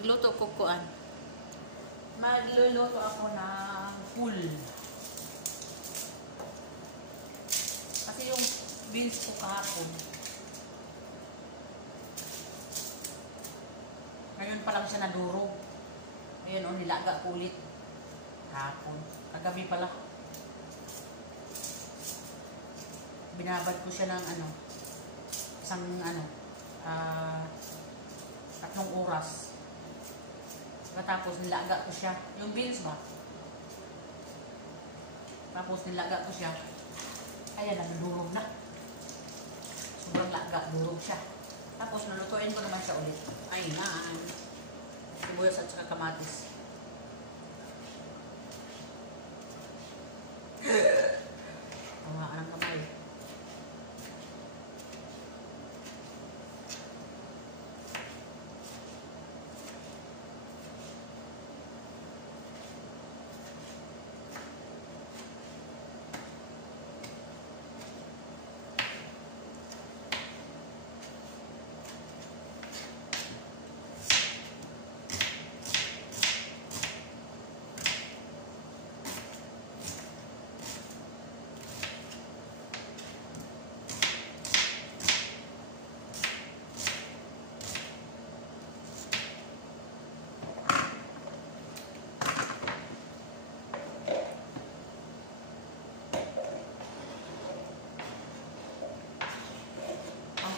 Magluto ko kuan. Magluluto ako ng pool. Kasi yung beans ko kahapon. Ngayon pa lang siya nadurog. Ayun o, nilaga ko ulit. Kahapon. Kagabi pala. Binabad ko siya ng isang 3 oras. Tapos nilaga ko siya. Yung beans ba? Tapos nilaga ko siya. Ayan, nadurog na. Sobrang laga, durog siya. Tapos nalutuin ko naman siya ulit. Ayan. Sibuyas at saka kamatis. Tamaan ang kamay.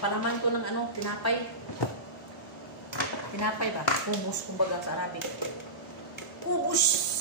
Palaman ko ng tinapay. Tinapay ba? Kubus kumbaga sa Arabic. Kubus!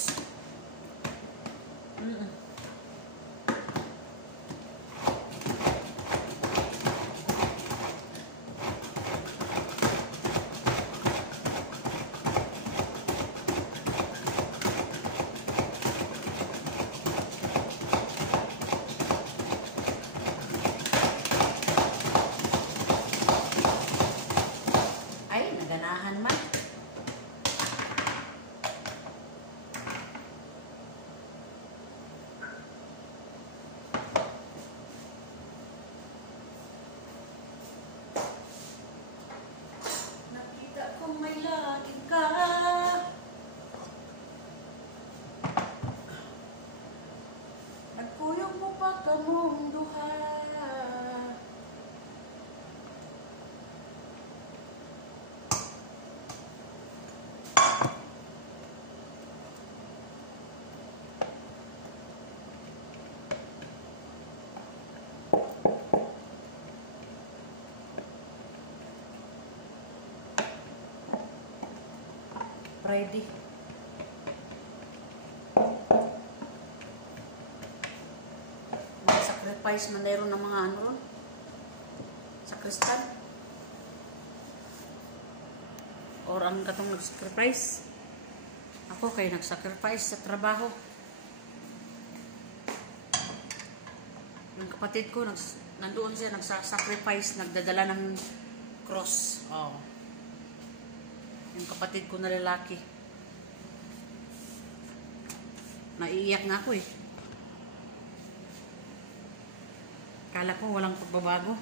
Ready. Sacrifice man mayroon ng mga sa kristal. Or ang katong nag-sacrifice. Ako kay nag-sacrifice sa trabaho. Yung kapatid ko, nandoon siya nag-sacrifice, nagdadala ng cross. Oh. Yung kapatid ko na lalaki. Naiiyak nga ako eh. Kala ko walang pagbabago.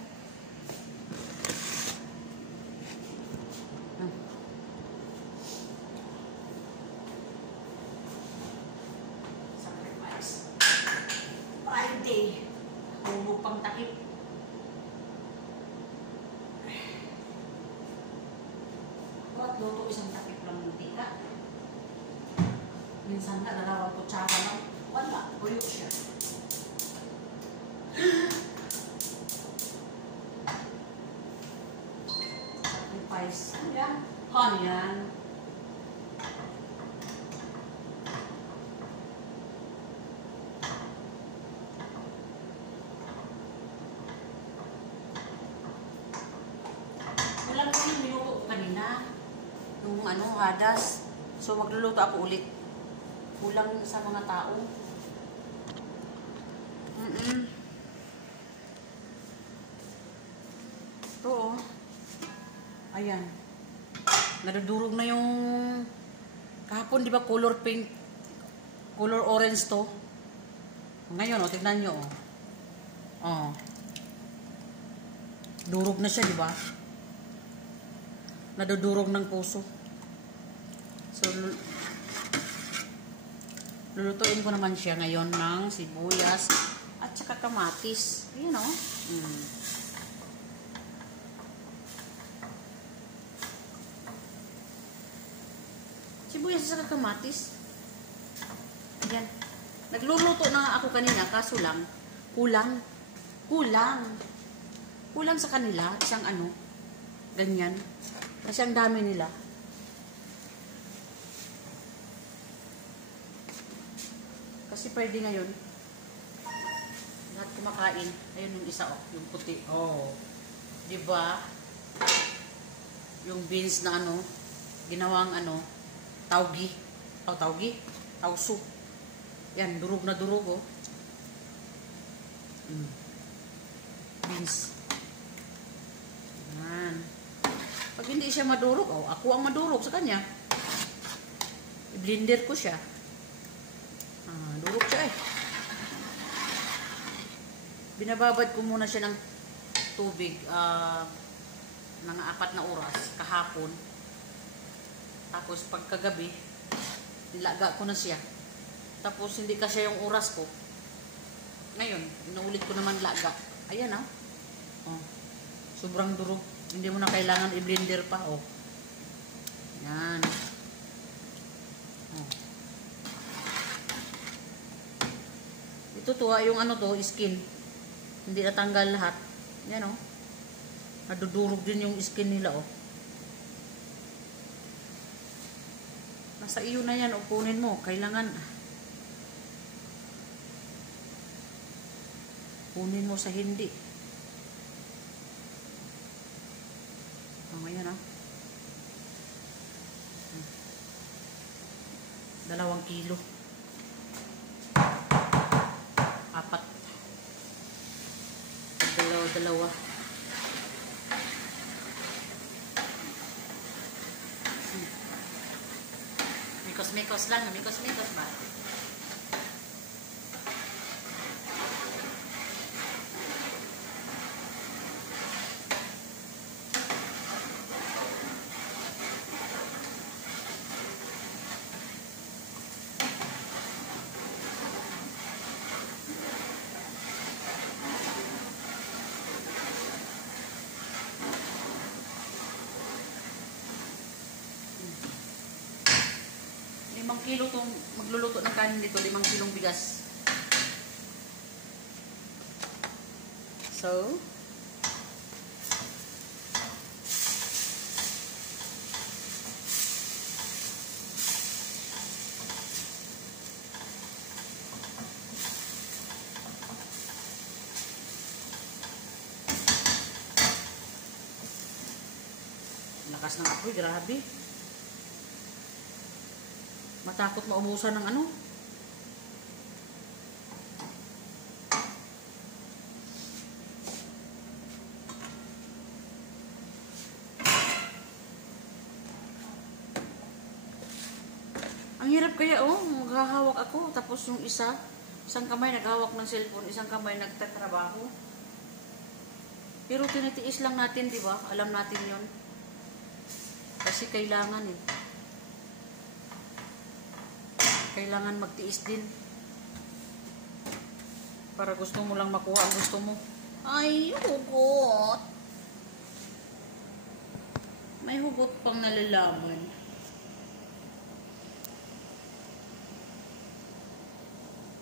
Sacrifice. Friday. Tulog pang takip. At luto isang takip lang ng tika. Minsan ka dalawang kutsara lang. Wala. Uyo siya. Sacrifice. Ano yan? Ano yan? Walang ko yung minuto ko kanina. Yung hadas. So magluluto ako ulit. Kulang sa mga tao. Ito oh. Ayan. Nadudurog na yung kahapon, di ba color pink, color orange to. Ngayon oh, tignan nyo oh. Oh. Durog na siya, di ba? Nadudurog ng puso. So, lulutuin ko naman siya ngayon ng sibuyas at saka kamatis. Ayan o. Sibuyas at saka kamatis. Ayan. Nagluluto na nga ako kanina, kaso lang, kulang. Kulang sa kanila, isang ano, ganyan. Kasi ang dami nila. Kasi pwede ngayon, lahat kumakain. Ayun yung isa, oh, yung puti. Oh. Diba? Yung beans na ano, ginawang ano, taugi. Oh, taugi? Tauso. Yan, durog na durog, oh. Beans. Yan. Pag hindi siya madurog, oh, ako ang madurog sa kanya. I-blender ko siya. Durog siya eh. Binababad ko muna siya ng tubig mga 4 na oras kahapon. Tapos pagkagabi, nilaga ko na siya. Tapos hindi kasi yung oras ko. Ngayon, inuulit ko naman laga. Ayan ah. Oh. Sobrang durog. Hindi mo na kailangan i-blender pa. Oh. Yan. Oh. Ito to, yung ano to, skin. Hindi natanggal lahat. Yan oh. Nadudurog din yung skin nila oh. Nasa iyo na yan, o kunin mo. Kailangan kunin mo sa hindi. Ayan ah. 2 kilo. 4. Dalawa. Mikos lang. Mikos ba? Kilo itong magluluto ng kanin dito, 5 kilong bigas. So, lakas ng apoy, grabe. Matakot maubusan ng ano. Ang hirap kaya oh, maghahawak ako tapos yung isang kamay naghawak ng cellphone, isang kamay nagtatrabaho. Pero tinitiis lang natin, di ba? Alam natin 'yon. Kasi kailangan eh. Kailangan magtiis din. Para gusto mo lang makuha ang gusto mo. Ay, hugot. May hugot pang nalalaman.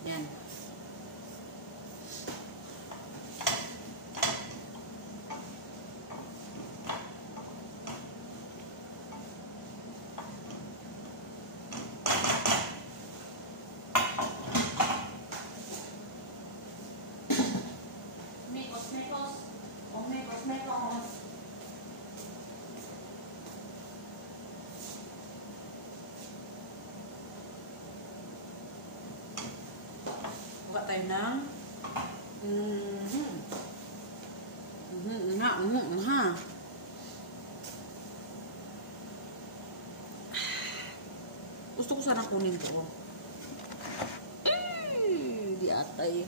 Yan. Buka tayo ng gusto ko sana kunin ko. Di atay.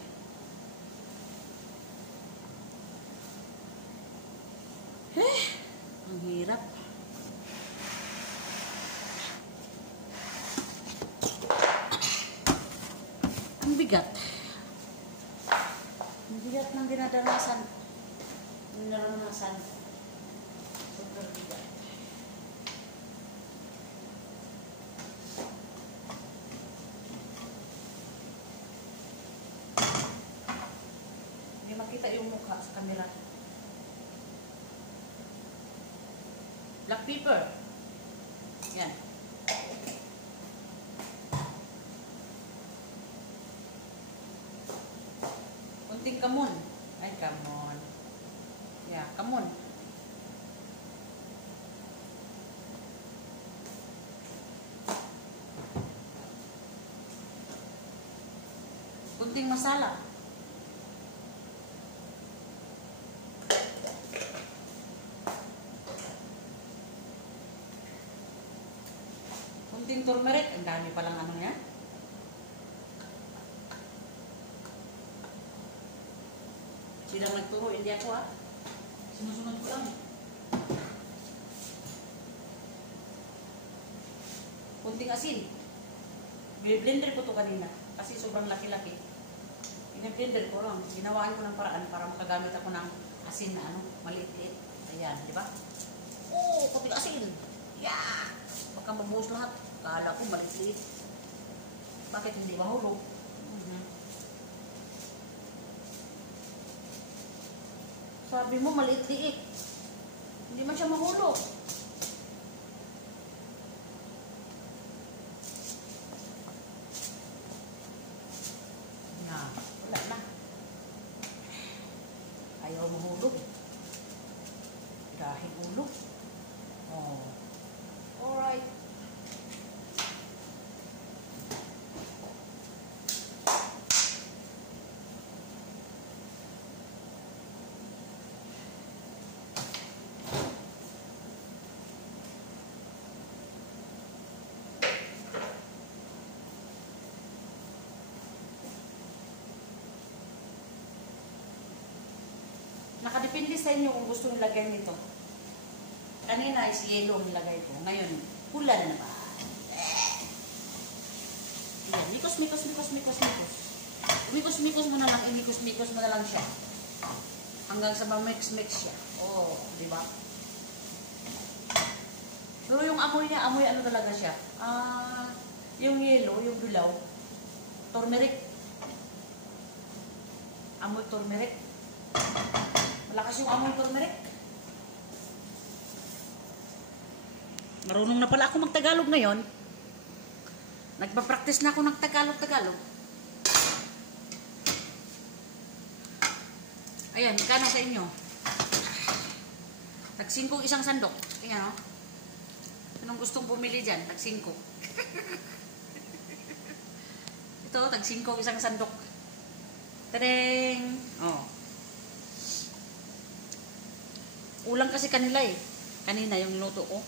Ang hirap. bigat. Ang bigat ng dinadanasan. Naranasan. Sobrang bigat. Hindi makita yung mukha sa camera. Black pepper. Yan. Kunting kamon. Ay, kamon. Yeah, kamon. Kunting masala. Kunting turmeric. Ang dami palang ano yan. Silang nagturo, hindi ako ha. Sinusunod ko lang. Kunting asin. Blender ko to kanina. Kasi sobrang laki-laki. Blender ko lang. Ginawaan ko ng paraan para makagamit ako ng asin na ano, maliit-liit. Ayan, di ba? Oh, kunting asin. Yeah! Baka mabuhos lahat. Kala ko maliit-liit. Bakit hindi mahulog? Sabi mo maliit-liit. Hindi man siya mahulog. Yan. Wala na. Ayaw mahulog. Dahil ulog. Oh. Alright. Nakadepende sa inyo kung gusto nilagay nito. Kanina is yellow nilagay ko. Ngayon, pula na naman. Ayan, mikos. Mikos mo na lang, imikos-mikos mo na lang siya. Hanggang sa ma-mix-mix siya. Oh, di ba? Pero yung amoy niya, amoy ano talaga siya? Yung yellow, yung dilaw, turmeric. Amoy turmeric. Malakas yung amoy turmeric. Marunong na pala ako mag-Tagalog ngayon. Nagpa-practice na ako ng Tagalog. Ayan, magkano sa inyo? Tag-5 isang sandok. Ayan o. Anong gustong bumili dyan? Tag-5. Ito, tag-5 isang sandok. Tadeng! Oh. Ulang kasi kanila eh. Kanina yung luto ko.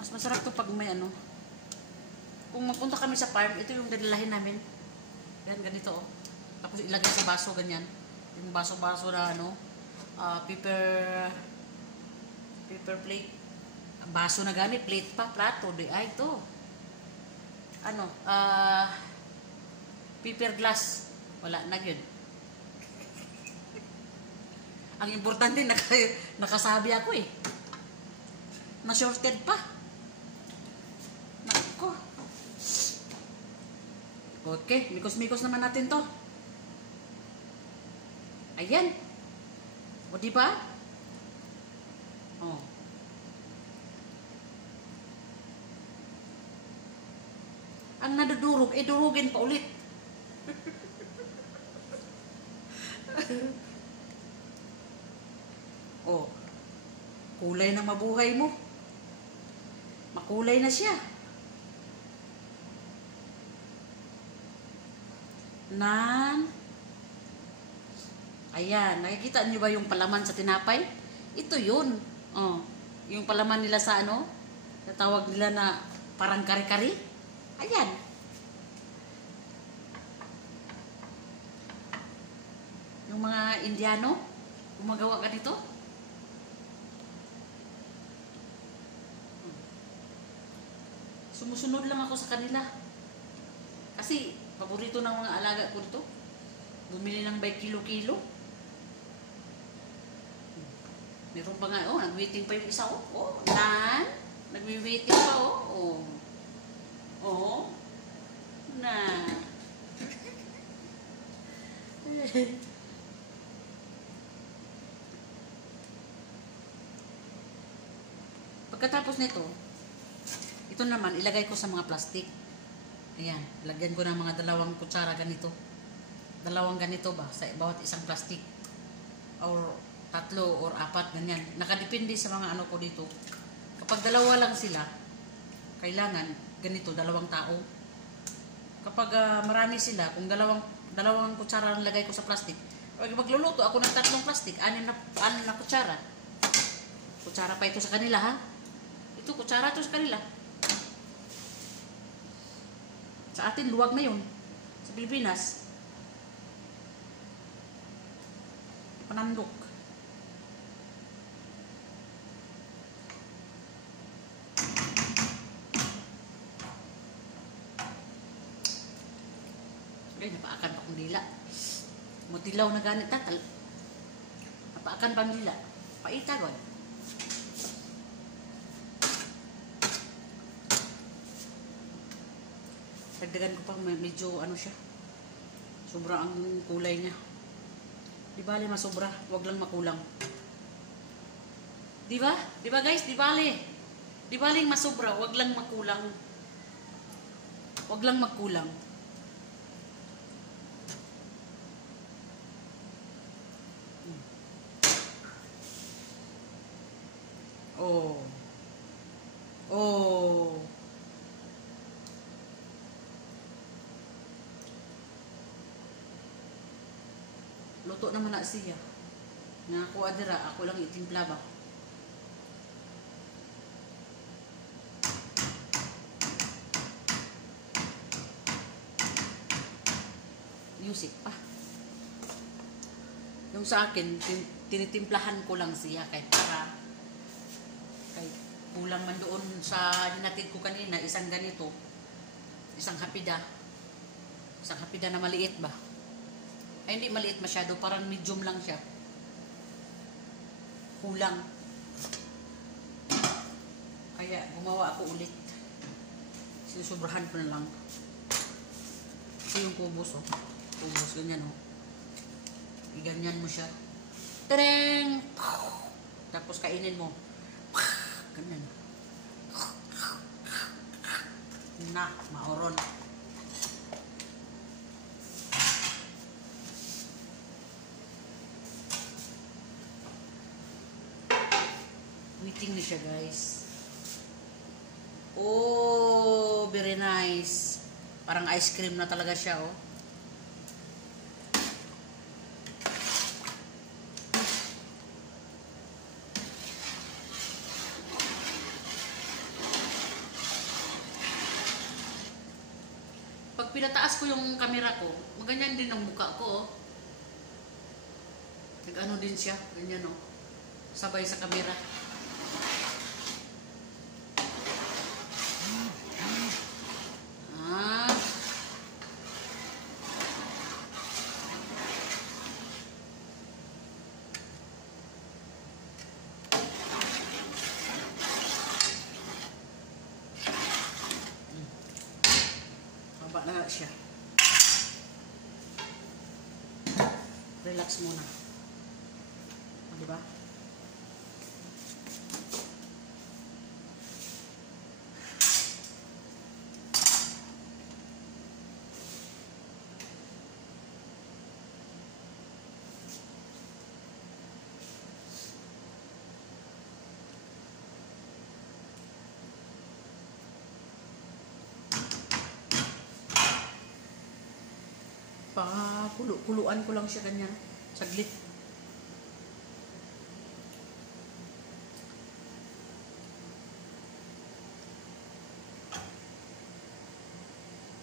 Mas masarap to pag may ano. Kung magpunta kami sa farm, ito yung dadalahin namin. Yan, ganito oh. Tapos ilagay sa baso, ganyan. Yung baso-baso na ano. Paper plate. Baso na gani, plate pa, plato. Ay, ito. Ano, paper glass. Wala na yun. Ang importante, nakasabi ako eh. Na-shorted pa. Nako. Okay, mikos-mikos naman natin to. Ayan. O, diba? Oh. Ang nadudurog, durugin pa ulit. Oh. Kulay na mabuhay mo. Makulay na siya. Ayan, nakikita niyo ba yung palaman sa tinapay? Ito yun. Oh, yung palaman nila sa ano, natawag nila na parang kare-kare. Ayan. Yung mga Indiano, Gumagawa ka dito? Sumusunod lang ako sa kanila. Kasi, paborito ng mga alaga ko dito. Bumili ng by kilo-kilo. Meron pa nga, oh, nag-waiting pa yung isa, oh. Oh, nan. Nag-waiting pa, oh. Oh. Oh. Na. Pagkatapos nito, ito naman, ilagay ko sa mga plastic. Ayan, lagyan ko ng mga 2 kutsara ganito. 2 ganito ba, sa bawat isang plastic. Or 3 or 4, ganyan. Nakadepende sa mga ano ko dito. Kapag 2 lang sila, kailangan ganito, 2 tao. Kapag marami sila, kung 2 kutsara ang lagay ko sa plastic, pag magluluto ako ng 3 plastic, 6 na kutsara. Kutsara pa ito sa kanila, ha? Ito, kutsara ito sa kanila. Sa atin, luwag na yun. Sa Pilipinas, panandok. Ay, napaakan pa kong dila. Mutilaw na ganit tatal. Napaakan pang dila. Paita, God. Dagdagan ko pang medyo ano siya. Sobra ang kulay niya. Di bale masobra, wag lang makulang. Di ba? Di ba guys? Di bale. Di bale masobra, wag lang makulang. Wag lang magkulang. Oh. Oh. Luto naman na siya. Nga ako adira, ako lang itimpla ba. Music pa. Yung sa akin, tinitimplahan ko lang siya kahit para kulang man doon sa dinatid ko kanina, isang ganito, isang hapida na maliit ba. Ay, hindi maliit masyado, parang medium lang siya. Kulang. Kaya gumawa ako ulit. Sinusobrahan ko na lang. Ito yung kubos, oh. Kubos, ganyan, oh. Iganyan mo siya. Tereng! Tapos kainin mo. Ganyan. Na, maoron. Waiting na siya, guys. Oh, very nice. Parang ice cream na talaga siya, oh. Pag pinataas ko yung camera ko, maganyan din ang mukha ko, oh. Nag-ano din siya, ganyan, oh. Sabay sa camera. Ah. Baba na siya. Relax muna. O, diba? Kuluan ko lang siya ganyan. Saglit.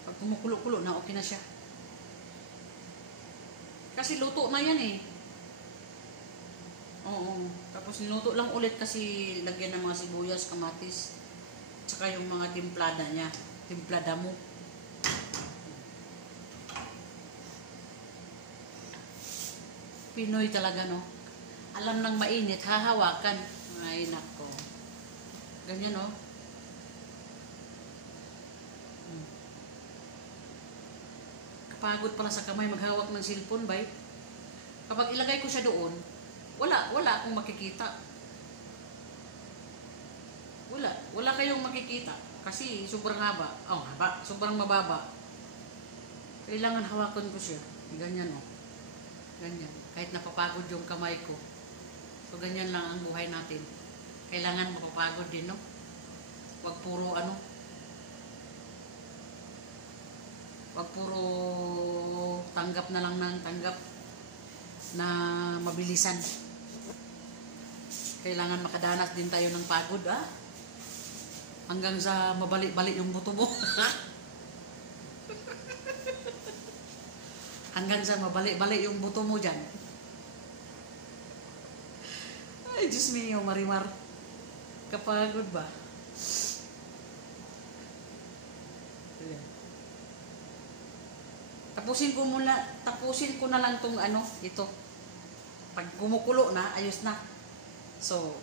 Pag kumukulo-kulo na, okay na siya. Kasi luto na yan eh. Oo. Tapos niluto lang ulit kasi lagyan ng mga sibuyas, kamatis, tsaka yung mga timplada niya. Timplada mo. Pinoy talaga, no? Alam ng mainit, hahawakan. Ay, nako. Ganyan, no? Kapagod pala sa kamay maghawak ng cellphone, bay. Kapag ilagay ko siya doon, wala akong makikita. Wala kayong makikita. Kasi sobrang haba. Oh, haba. Sobrang mababa. Kailangan hawakan ko siya. Ganyan, oh. Ganyan. Kahit napapagod yung kamay ko. So, ganyan lang ang buhay natin. Kailangan mapapagod din, no? Wag puro wag puro tanggap na lang ng tanggap na mabilisan. Kailangan makadanas din tayo ng pagod, ah. Hanggang sa mabalik-balik yung buto mo. Hanggang sa mabalik-balik yung buto mo dyan. Ay, Diyos mio, Marimar. Kapagod ba? Tapusin ko na lang tong ito. Pag kumukulo na, ayos na. So,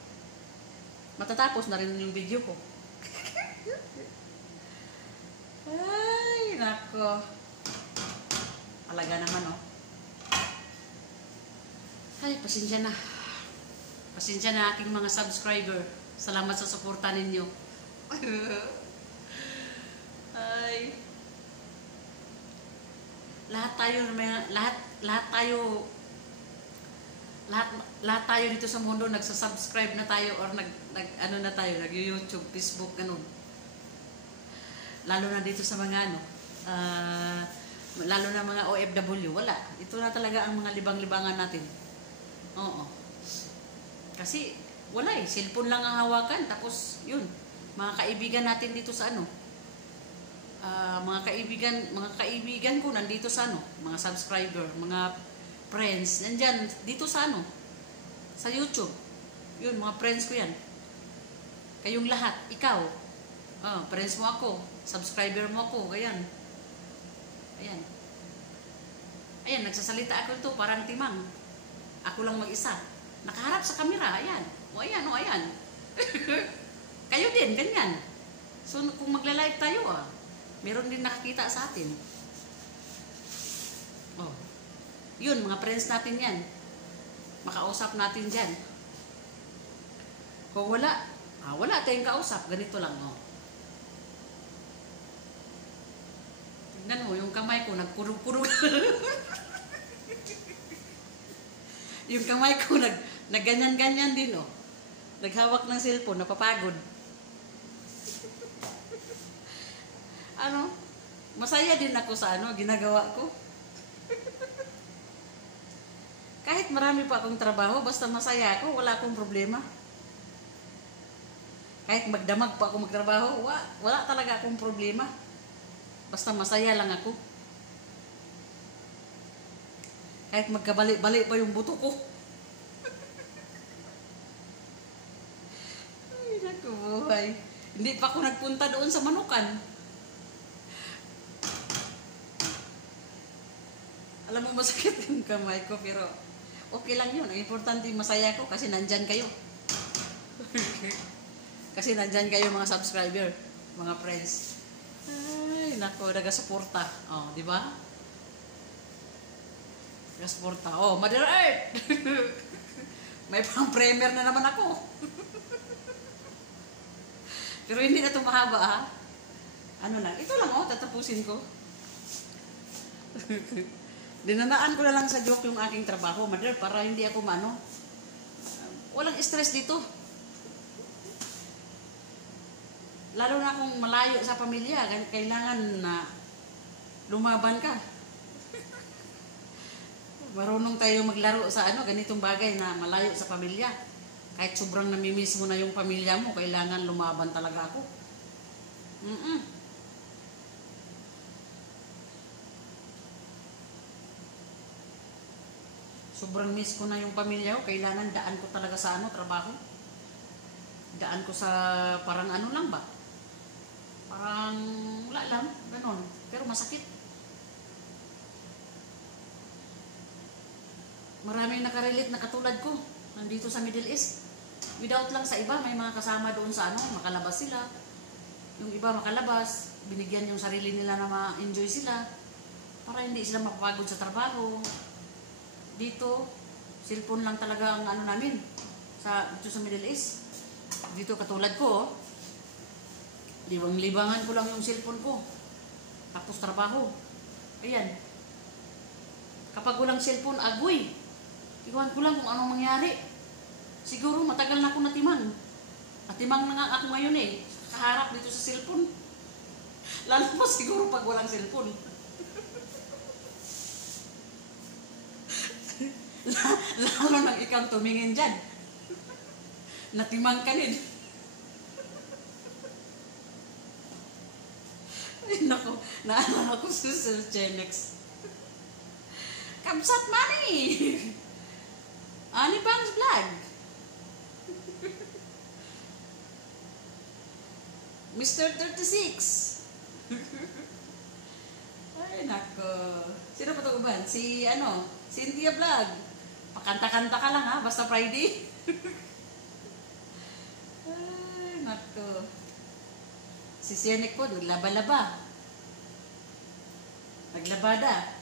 matatapos na rin yung video ko. Ay, nako. Alaga naman, oh. Ay, pasensya na. Pasensya na aking mga subscriber. Salamat sa suporta ninyo. Ay. Lahat tayo dito sa mundo nagsa-subscribe na tayo or nag-YouTube, Facebook, ganun. Lalo na dito sa mga lalo na mga OFW, wala. Ito na talaga ang mga libang-libangan natin. Oo. Kasi wala cellphone lang ang hawakan, tapos yun, mga kaibigan natin dito sa mga kaibigan ko nandito sa mga subscriber, mga friends, nandyan, dito sa sa YouTube. Yun, mga friends ko yan. Kayong lahat, ikaw, friends mo ako, subscriber mo ako, ganyan. Ayan. Ayan, nagsasalita ako ito, parang timang. Ako lang mag-isa. Nakaharap sa camera, ayan. O ayan, o ayan. Kayo din, ganyan. So, kung magla-live tayo, meron din nakakita sa atin. Oh. Yun, mga friends natin yan. Makausap natin dyan. Kung wala tayong kausap, ganito lang, oh. Tingnan mo, yung kamay ko, nagkurug-kurug. Yung kamay ko, nagganyan-ganyan din, oh. Naghawak ng cellphone, napapagod. Masaya din ako sa ginagawa ko. Kahit marami pa akong trabaho, basta masaya ako, wala akong problema. Kahit magdamag pa ako magtrabaho, wala talaga akong problema. Basta masaya lang ako. Kahit magkabalik-balik pa yung buto ko. Ay, naku buhay. Hindi pa ako nagpunta doon sa Manukan. Alam mo, masakit yung kamay ko, pero okay lang yun. Ang importante masaya ko kasi nandyan kayo. Kasi nandyan kayo mga subscriber, mga friends. Ay, nako, nagasuporta. Oh, di ba? Nagasuporta. Oh, Mother Earth! May pang-premier na naman ako. Pero hindi na ito mahaba, ha? Lang, ito lang, tatapusin ko. Dinanaan ko na lang sa joke yung aking trabaho, Mother, para hindi ako walang stress dito. Lalo na kung malayo sa pamilya, kailangan na lumaban ka. Marunong tayo maglaro sa ganitong bagay na malayo sa pamilya. Kahit sobrang namimiss mo na yung pamilya mo, kailangan lumaban talaga ako. Sobrang miss ko na yung pamilya ko. Kailangan daan ko talaga sa trabaho. Daan ko sa parang lang ba? Parang wala lang, ganon. Pero masakit. Maraming nakarelate na katulad ko. Nandito sa Middle East. Without lang sa iba, may mga kasama doon sa makalabas sila. Yung iba makalabas, binigyan yung sarili nila na ma-enjoy sila. Para hindi sila mapapagod sa trabaho. Dito, cellphone lang talaga ang namin. Dito sa Middle East. Dito katulad ko, libang-libangan ko lang yung cellphone ko. Tapos trabaho. Ayan. Kapag walang cellphone, agoy. Iwan ko lang kung anong mangyari. Siguro matagal na ako natimang. Natimang na nga ako ngayon kaharap dito sa cellphone. Lalo pa siguro pag walang cellphone. Lalo nang ikaw tumingin dyan. Natimang ka din. Ay, naku, naalala ko sa Sir Chenex. Kamsat money! Ani Bangs Vlog. Mr. 36. Ay, nako. Sino pa ito uban? Si, Cynthia Vlog. Pakanta-kanta ka lang basta Friday. Ay, nako. Si Senek po, naglaba-laba. Naglabada.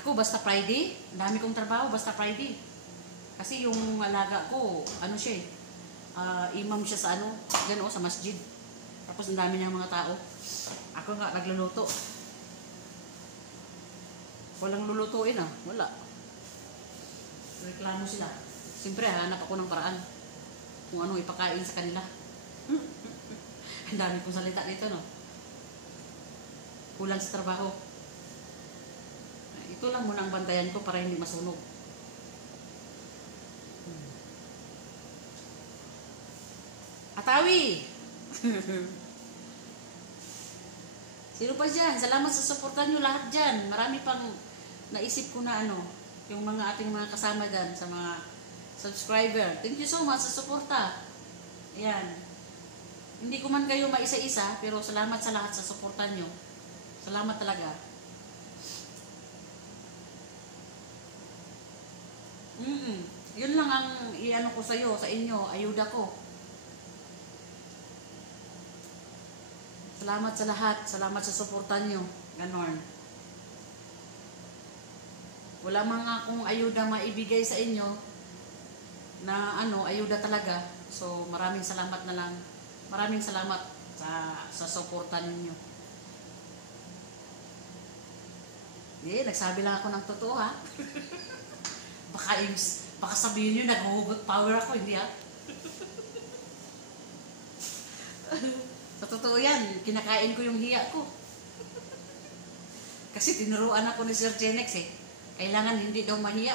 Ako, basta Friday. Dami kong trabaho, basta Friday. Kasi yung alaga ko, siya imam siya sa sa masjid. Tapos ang dami niyang mga tao. Ako nga, nagluluto. Walang lulutuin wala. Reklamo sila. Siyempre, hanap ako ng paraan kung ano ipakain sa kanila. Ang dami kong salita dito, no? Kulang sa trabaho. Ito lang muna ang bantayan ko para hindi masunog. Atawi! Sino pa dyan? Salamat sa suportan nyo lahat dyan. Marami pang naisip ko na yung mga ating mga kasama dyan sa mga subscriber. Thank you so much sa suporta. Ayan. Hindi ko man kayo maisa-isa, pero salamat sa lahat sa suportan nyo. Salamat talaga. Yun lang ang ko sa'yo, sa inyo, ayuda ko. Salamat sa lahat. Salamat sa suportan nyo. Ganon. Wala mga akong ayuda maibigay sa inyo na ayuda talaga. So, maraming salamat na lang. Maraming salamat sa suportan ninyo. Nagsabi lang ako ng totoo Baka sabihin nyo, naghuhugot power ako, hindi Sa totoo yan, kinakain ko yung hiya ko. Kasi tinuruan ako ni Sir Chenex kailangan hindi daw mahiya.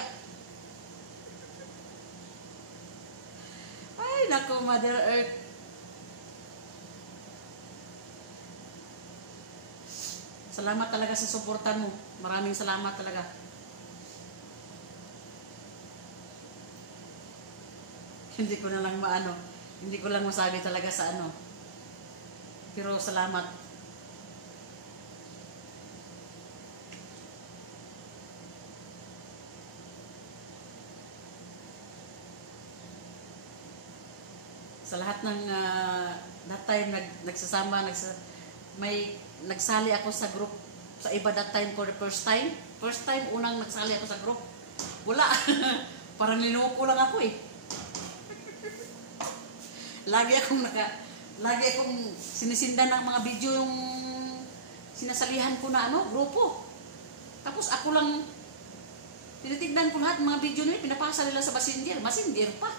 Ay, naku, Mother Earth. Salamat talaga sa suportan mo. Maraming salamat talaga. Hindi ko na lang hindi ko lang masabi talaga sa Pero salamat. Sa lahat ng that time nagsali ako sa group sa iba that time for the first time. First time unang nagsali ako sa group. Wala. Parang linuko lang ako Lagi akong sinisindan ng mga video yung sinasalihan ko na grupo. Tapos ako lang tinitignan ko lahat mga video nila, pinapasa nila sa Messenger pa.